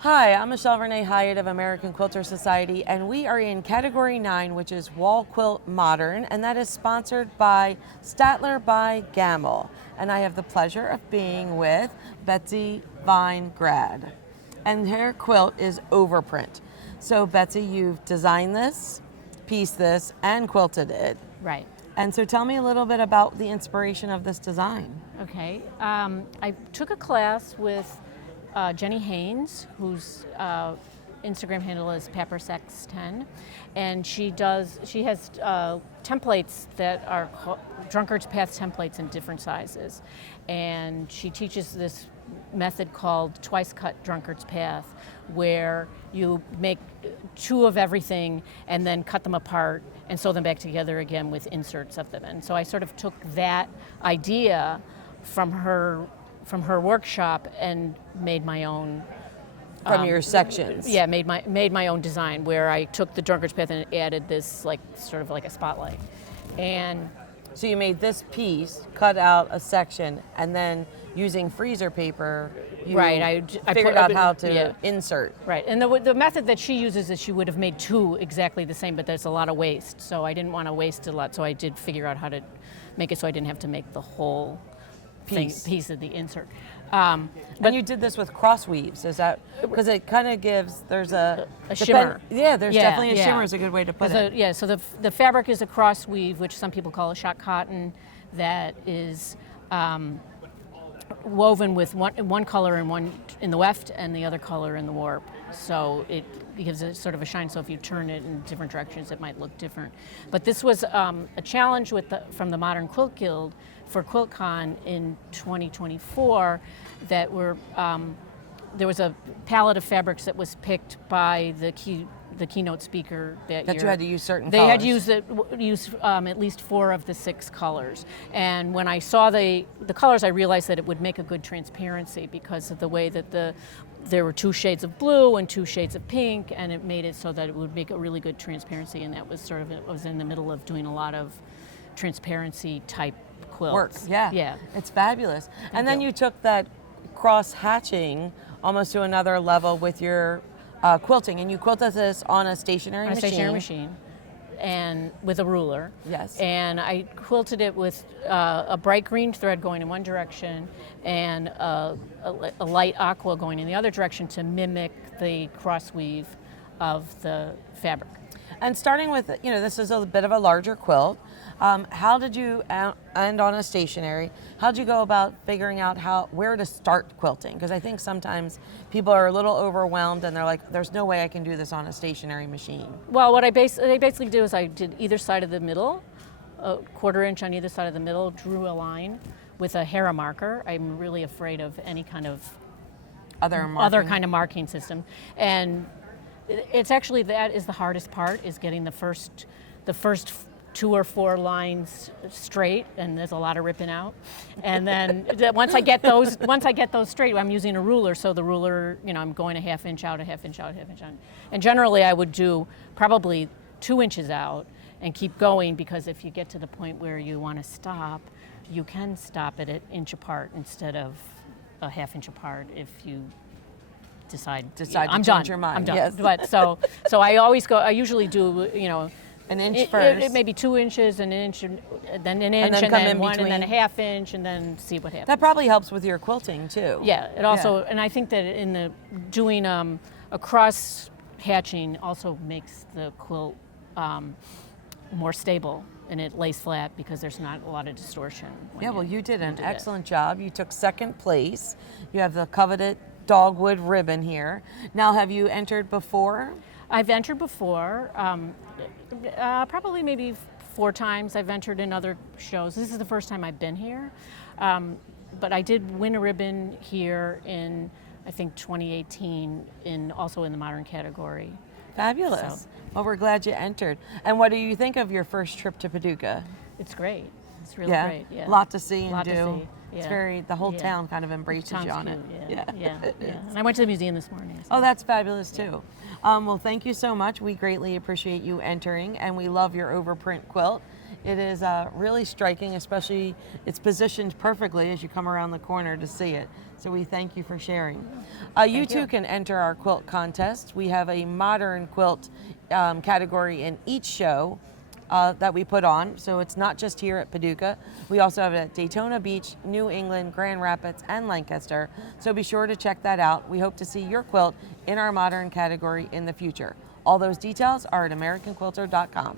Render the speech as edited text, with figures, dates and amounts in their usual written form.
Hi, I'm Michelle Renee Hyatt of American Quilter Society, and we are in Category 9, which is Wall Quilt Modern, and that is sponsored by Statler by Gamble. And I have the pleasure of being with Betsy Vinegrad, and her quilt is OVERPRINT. So Betsy, you've designed this, pieced this, and quilted it. Right. And so tell me a little bit about the inspiration of this design. Okay. I took a class with Jenny Haynes, whose Instagram handle is PapperSex10, and she has templates that are Drunkard's Path templates in different sizes, and she teaches this method called twice cut Drunkard's Path, where you make two of everything and then cut them apart and sew them back together again with inserts of them. And so I sort of took that idea from her workshop and made my own. From your sections. Yeah, made my own design where I took the Drunkard's Path and added this sort of like a spotlight. And so you made this piece, cut out a section, and then using freezer paper, you I figured out how to insert. Right, and the method that she uses is she would have made two exactly the same, but there's a lot of waste, so I didn't want to waste a lot, so I did figure out how to make it so I didn't have to make the whole piece of the insert. But you did this with cross weaves, is that, because it kind of gives, there's a shimmer. There's definitely a shimmer is a good way to put it. So the fabric is a cross weave, which some people call a shot cotton, that is woven with one color in the weft and the other color in the warp. So it gives it sort of a shine, so if you turn it in different directions it might look different. But this was a challenge from the Modern Quilt Guild for QuiltCon in 2024 that there was a palette of fabrics that was picked by the keynote speaker that year. You had to use certain they colors. Had to use at least 4 of the 6 colors. And when I saw the colors, I realized that it would make a good transparency because of the way that there were 2 shades of blue and 2 shades of pink, and it made it so that it would make a really good transparency. And that was it was in the middle of doing a lot of transparency type quilts. Work, yeah. It's fabulous. And then you took that cross hatching almost to another level with your quilting, and you quilted this on a stationary machine. And with a ruler. Yes. And I quilted it with a bright green thread going in one direction and a light aqua going in the other direction to mimic the cross weave of the fabric. And starting with, this is a bit of a larger quilt. How did you end on a stationary? How did you go about figuring out where to start quilting? Because I think sometimes people are a little overwhelmed and they're like, there's no way I can do this on a stationary machine. Well, what I basically did is I did either side of the middle, a 1/4 inch on either side of the middle, drew a line with a Hera marker. I'm really afraid of any kind of other kind of marking system. And it's actually, that is the hardest part, is getting the first 2 or 4 lines straight, and there's a lot of ripping out. And then once I get those straight, I'm using a ruler, so the ruler, I'm going a 1/2 inch out, a 1/2 inch out, a 1/2 inch out. And generally I would do probably 2 inches out and keep going, because if you get to the point where you want to stop, you can stop it at inch apart instead of a 1/2 inch apart if you decide to I'm change done. your mind. I'm done. Yes. But so I usually do, an inch first. It maybe 2 inches, an inch, and then an inch, and then 1, and then a 1/2 inch, and then see what happens. That probably helps with your quilting too. Yeah, it also, and I think that doing a cross hatching also makes the quilt more stable, and it lays flat because there's not a lot of distortion. Well, you did an excellent job. You took 2nd place. You have the coveted Dogwood ribbon here. Now, have you entered before? I've entered before, probably maybe 4 times. I've entered in other shows. This is the first time I've been here, but I did win a ribbon here in, I think, 2018, also in the modern category. Fabulous. So. Well, we're glad you entered. And what do you think of your first trip to Paducah? It's great. It's really great. Yeah. A lot to see and do. To see. It's the whole town kind of embraces you on it. Yeah. And I went to the museum this morning. So. Oh, that's fabulous too. Well, thank you so much. We greatly appreciate you entering, and we love your OVERPRINT quilt. It is really striking, especially it's positioned perfectly as you come around the corner to see it. So we thank you for sharing. You too can enter our quilt contest. We have a modern quilt category in each show that we put on. So it's not just here at Paducah. We also have it at Daytona Beach, New England, Grand Rapids, and Lancaster. So be sure to check that out. We hope to see your quilt in our modern category in the future. All those details are at AmericanQuilter.com.